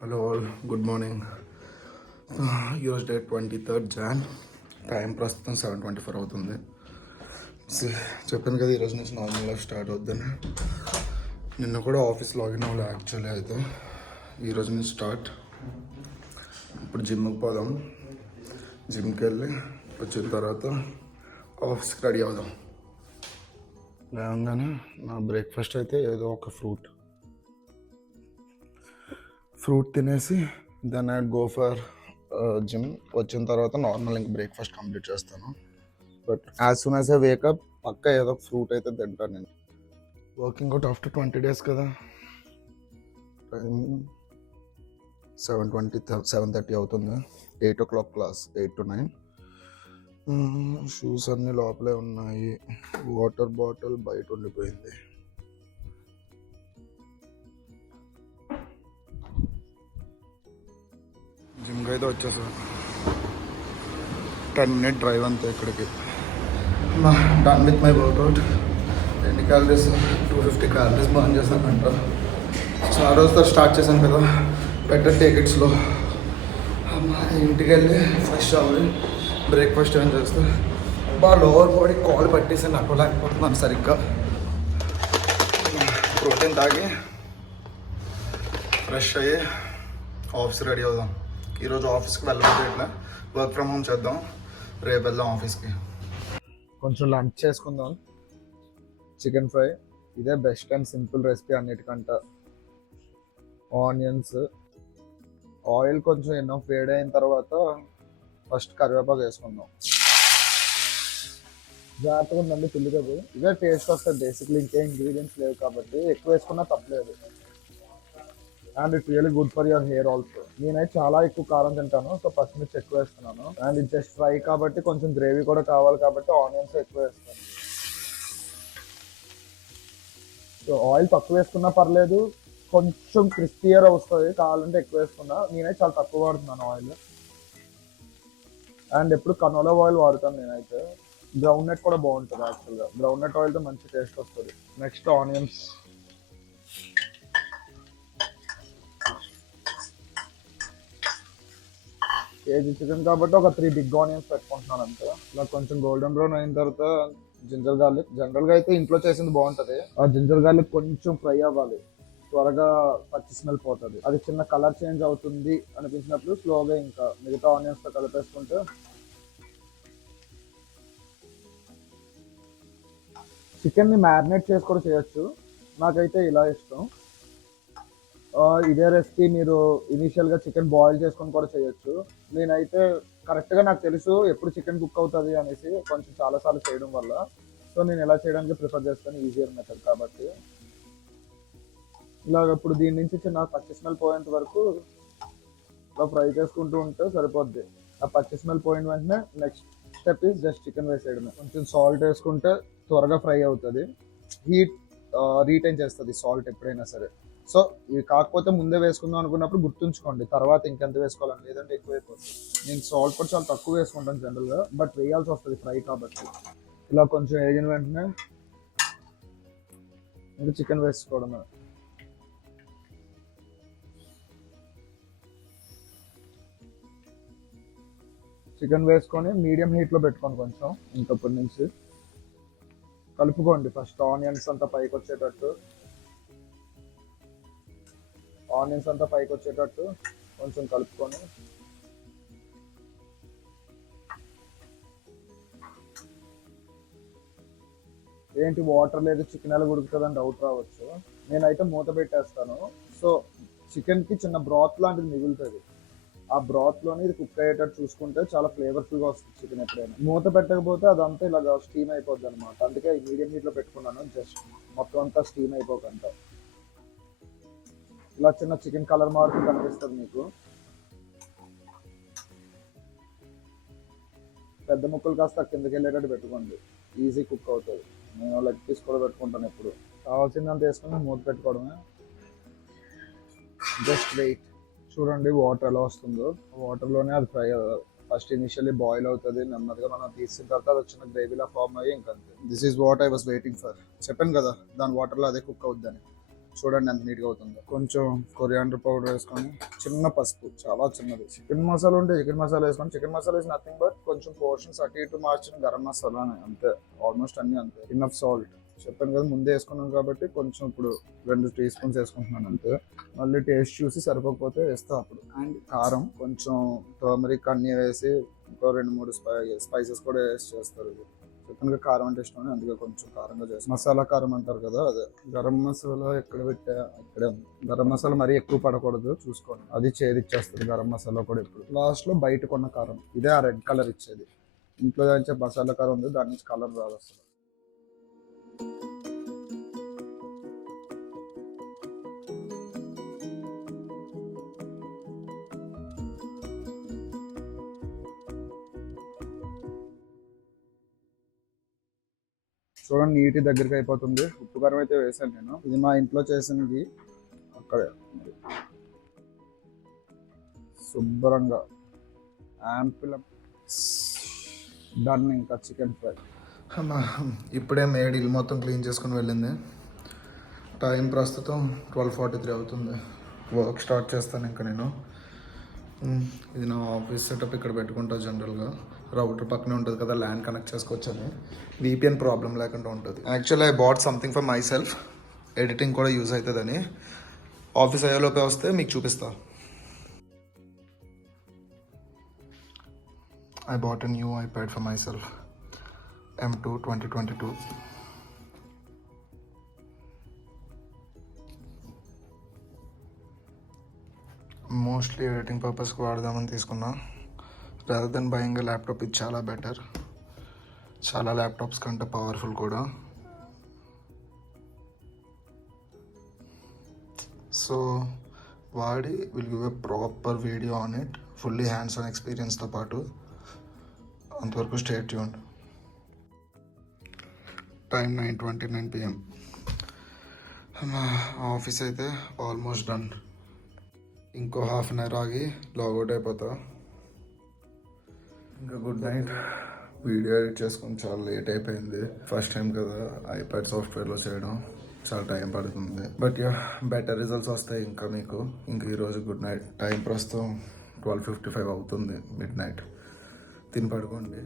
Hello all, good morning. ఈరోజు date 23 John. Time ప్రస్తుతం 7:24 అవుతుంది. చెప్పాను కదా ఈరోజు నుంచి నార్మల్ లైఫ్ స్టార్ట్ అవుద్దని. నిన్న కూడా ఆఫీస్ లాగిన్ అవ్వాలి యాక్చువల్లీ. అయితే ఈరోజు నుంచి స్టార్ట్. ఇప్పుడు జిమ్కి పోదాం. జిమ్కి వెళ్ళి వచ్చిన తర్వాత ఆఫీస్కి రెడీ అవుదాం. లేవగానే నా బ్రేక్ఫాస్ట్ అయితే ఏదో ఒక ఫ్రూట్ తినేసి then I go for gym. వచ్చిన తర్వాత నార్మల్ ఇంక బ్రేక్ఫాస్ట్ కంప్లీట్ చేస్తాను. But as soon as I wake up పక్క ఏదో ఒక ఫ్రూట్ అయితే తింటాను నేను. వర్కింగ్ అవుట్ ఆఫ్టర్ 20 days కదా. టైం 7:30 అవుతుంది. 8 o'clock క్లాస్, 8 to 9. షూస్ అన్నీ లోపలే ఉన్నాయి. వాటర్ బాటిల్ బయట ఉండిపోయింది. జిమ్కి అయితే వచ్చేసాను. 10-minute డ్రైవ్ అంతే ఇక్కడికి. Done with my workout. ఎన్ని క్యాలరీస్? 250 క్యాలరీస్ బర్న్ చేశానంట. సో ఆ రోజుతో స్టార్ట్ చేశాను కదా, బెటర్ టేక్ ఇట్ స్లో. ఇంటికి వెళ్ళి ఫ్రెష్ అవ్వాలి, బ్రేక్ఫాస్ట్ ఏం చేస్తా. లోవర్ బాడీ కాల్ పట్టేసి నాకు లేకపోతున్నాను సరిగ్గా. ప్రోటీన్ తాగి ఫ్రెష్ అయ్యి ఆఫీస్ రెడీ అవుదాం. ఈరోజు ఆఫీస్కి వెళ్ళకపోతే ఇట్లా వర్క్ ఫ్రమ్ హోమ్ చేద్దాం. రేపు వెళ్దాం ఆఫీస్కి. కొంచెం లంచ్ చేసుకుందాం. చికెన్ ఫ్రై, ఇదే బెస్ట్ అండ్ సింపుల్ రెసిపీ అన్నిటికంట. ఆనియన్స్, ఆయిల్ కొంచెం ఎన్నో వేడైన తర్వాత ఫస్ట్ కరివేపాకు వేసుకుందాం. జాగ్రత్తగా ఉందండి పిల్లికపు. ఇదే టేస్ట్ వస్తుంది బేసిక్లీ, ఇంకే ఇంగ్రీడియంట్స్ లేవు కాబట్టి ఎక్కువ వేసుకున్నా తప్పలేదు. And it's really good for your hair also. నేనైతే చాలా ఎక్కువ కారం తింటాను, సో పచ్చిమిర్చి ఎక్కువ వేస్తున్నాను. అండ్ ఇది జస్ట్ ఫ్రై కాబట్టి కొంచెం గ్రేవీ కూడా కావాలి కాబట్టి ఆనియన్స్ ఎక్కువ వేస్తాను. సో ఆయిల్ తక్కువ వేసుకున్నా పర్లేదు, కొంచెం క్రిస్పియర్ వస్తుంది. కావాలంటే ఎక్కువ వేసుకున్నా. నేనైతే చాలా తక్కువ వాడుతున్నాను ఆయిల్. అండ్ ఎప్పుడు కనోలా ఆయిల్ వాడతాను నేనైతే. గ్రౌండ్ నట్ కూడా బాగుంటుంది యాక్చువల్గా. గ్రౌండ్ నట్ ఆయిల్తో మంచి టేస్ట్ వస్తుంది. Next onions. కేజీ చికెన్ కాబట్టి ఒక 3 బిగ్ ఆనియన్స్ పెట్టుకుంటున్నాను అంతే. ఇలా కొంచెం గోల్డెన్ బ్రౌన్ అయిన తర్వాత జింజర్ గార్లిక్. జనరల్గా అయితే ఇంట్లో చేసింది బాగుంటుంది. ఆ జింజర్ గార్లిక్ కొంచెం ఫ్రై అవ్వాలి, త్వరగా పచ్చి స్మెల్ పోతుంది. అది చిన్న కలర్ చేంజ్ అవుతుంది అనిపించినప్పుడు స్లోగా ఇంకా మిగతా ఆనియన్స్తో కలిపేసుకుంటే. చికెన్ని మ్యారినేట్ చేసి కూడా చేయొచ్చు, నాకైతే ఇలా ఇష్టం. ఇదే రెసిపీ మీరు ఇనీషియల్గా చికెన్ బాయిల్ చేసుకొని కూడా చేయొచ్చు. నేనైతే కరెక్ట్గా నాకు తెలుసు ఎప్పుడు చికెన్ కుక్ అవుతుంది అనేసి, కొంచెం చాలాసార్లు చేయడం వల్ల. సో నేను ఎలా చేయడానికి ప్రిఫర్ చేస్తాను, ఈజియర్ మెథడ్ కాబట్టి. ఇలాగ ఇప్పుడు దీని నుంచి చిన్న పచ్చి స్మెల్ పోయేంత వరకు ఇలా ఫ్రై చేసుకుంటూ ఉంటే సరిపోద్ది. ఆ పచ్చి స్మెల్ పోయిన వెంటనే next step is just chicken వేసేయడమే. కొంచెం సాల్ట్ వేసుకుంటే త్వరగా ఫ్రై అవుతుంది. హీట్ రీటైన్ చేస్తుంది సాల్ట్ ఎప్పుడైనా సరే. సో ఇవి కాకపోతే ముందే వేసుకుందాం అనుకున్నప్పుడు గుర్తుంచుకోండి, తర్వాత ఇంకెంత వేసుకోవాలని, లేదంటే ఎక్కువైపోతుంది. నేను సాల్ట్ కూడా చాలా తక్కువ వేసుకుంటాను జనరల్గా, బట్ వేయాల్సి వస్తుంది ఫ్రై కాబట్టి. ఇలా కొంచెం వేగిన వెంటనే ఇంకా చికెన్ వేసుకోవడమే. చికెన్ వేసుకొని మీడియం హీట్లో పెట్టుకోండి కొంచెం. ఇంకప్పటి నుంచి కలుపుకోండి. ఫస్ట్ ఆనియన్స్ అంతా పైకి వచ్చేటట్టు కొంచెం కలుపుకొని, ఏంటి వాటర్ లేదు చికెన్ ఎలా ఉడుకుతుందని డౌట్ రావచ్చు. నేనైతే మూత పెట్టేస్తాను. సో చికెన్కి చిన్న బ్రాత్ లాంటిది మిగులుతుంది. ఆ బ్రాత్లోని ఇది కుక్ అయ్యేటట్టు చూసుకుంటే చాలా ఫ్లేవర్ఫుల్గా వస్తుంది చికెన్. ఎప్పుడైనా మూత పెట్టకపోతే అదంతా ఇలాగ స్టీమ్ అయిపోద్ది అనమాట. అందుకే మీడియం హీట్లో పెట్టుకున్నాను, జస్ట్ మొత్తం అంతా స్టీమ్ అయిపోకుండా. ఇలా చిన్న చికెన్ కలర్ మార్క్ కనిపిస్తుంది మీకు. పెద్ద ముక్కలు కాస్త కిందకి వెళ్ళేటట్టు పెట్టుకోండి, ఈజీ కుక్ అవుతుంది. నేను లెగ్ పీస్ కూడా పెట్టుకుంటాను ఎప్పుడు. కావాల్సిందంత వేసుకొని మూత పెట్టుకోవడమే. Just wait. చూడండి వాటర్ ఎలా వస్తుందో. వాటర్లోనే అది ఫ్రై ఫస్ట్ ఇనిషియల్లీ బాయిల్ అవుతుంది, నెమ్మదిగా మనం తీసిన తర్వాత అది వచ్చిన గ్రేవీలా ఫామ్ అయ్యి ఇంకంతే. This is what I was waiting for. చెప్పాను కదా దాని వాటర్లో అదే కుక్ అవుద్దని. చూడండి ఎంత నీట్గా అవుతుందో. కొంచెం కొరియాండర్ పౌడర్ వేసుకొని, చిన్న పసుపు, చాలా చిన్నది. చికెన్ మసాలా ఉంటే చికెన్ మసాలా వేసుకొని, chicken masala is nothing but కొంచెం పోర్షన్స్ అటు ఇటు మార్చిన గరం మసాలానే, అంతే. ఆల్మోస్ట్ అన్ని అంతే. ఇన్నఫ్ సాల్ట్ చెప్పాను కదా, ముందే వేసుకున్నాం కాబట్టి కొంచెం ఇప్పుడు 2 టీ స్పూన్స్ వేసుకుంటున్నాను అంతే. మళ్ళీ టేస్ట్ చూసి సరిపోకపోతే వేస్తా అప్పుడు. అండ్ కారం కొంచెం, టర్మరిక్ అన్నీ వేసి ఇంకో 2-3 స్పైసెస్ కూడా వేసి చేస్తారు. చెప్పినగా కారం అంటే ఇష్టం, అందుకే కొంచెం కారంగా చేస్తాను. మసాలా కారం అంటారు కదా, అదే. గరం మసాలా ఎక్కడ పెట్టా, ఇక్కడే ఉంది. గరం మసాలా మరీ ఎక్కువ పడకూడదు, చూసుకోండి, అది చేదిచ్చేస్తుంది గరం మసాలా కూడా. ఇప్పుడు లాస్ట్ లో బయట కొన్న కారం, ఇదే ఆ రెడ్ కలర్ ఇచ్చేది. ఇంట్లో దాని మసాలా కారం ఉంది, దాని నుంచి కలర్ రాదు అసలు. చూడండి నీటి దగ్గరికి అయిపోతుంది. ఉప్పు కారం అయితే వేసాను నేను, ఇది మా ఇంట్లో చేసినది. అక్కడే శుభ్రంగా యాంపిల్ డన్. ఇంకా చికెన్ ఫ్రై. ఇప్పుడే మేడ్ ఇల్లు మొత్తం క్లీన్ చేసుకుని వెళ్ళింది. టైం ప్రస్తుతం 12:43 అవుతుంది. వర్క్ స్టార్ట్ చేస్తాను ఇంకా నేను. ఇది నా ఆఫీస్ సెటప్, ఇక్కడ పెట్టుకుంటా జనరల్గా. రౌటర్ పక్కనే ఉంటుంది కదా, ల్యాండ్ కనెక్ట్ చేసుకోవచ్చు అని. VPN ప్రాబ్లం లేకుండా ఉంటుంది. Actually I bought something for my self, editing కూడా యూజ్ అవుతుందని. ఆఫీస్ అయ్యేలోపే వస్తే మీకు చూపిస్తా. I bought a new iPad for myself, M2 2022. Mostly editing పర్పస్కి వాడదామని తీసుకున్నా. రాదర్ దెన్ బయింగ్ ల్యాప్టాప్, ఇది చాలా బెటర్. చాలా ల్యాప్టాప్స్ కంటే పవర్ఫుల్ కూడా. సో వాడి will give a proper video on it, fully hands on ఎక్స్పీరియన్స్తో పాటు. అంతవరకు stay tuned. Time 9:29 PM. Office అయితే ఆల్మోస్ట్ డన్. ఇంకో హాఫ్ అన్ అవర్ ఆగి లాగౌట్ అయిపోతా. ఇంకా గుడ్ నైట్. వీడియో ఎడిట్ చేసుకుని చాలా లేట్ అయిపోయింది. ఫస్ట్ టైం కదా ఐప్యాడ్ సాఫ్ట్వేర్లో చేయడం, చాలా టైం పడుతుంది. బట్ యా, బెటర్ రిజల్ట్స్ వస్తాయి ఇంకా మీకు. ఇంకా ఈరోజు గుడ్ నైట్. టైం ప్రస్తుతం 12:55 అవుతుంది, మిడ్ నైట్. తిని పడుకోండి.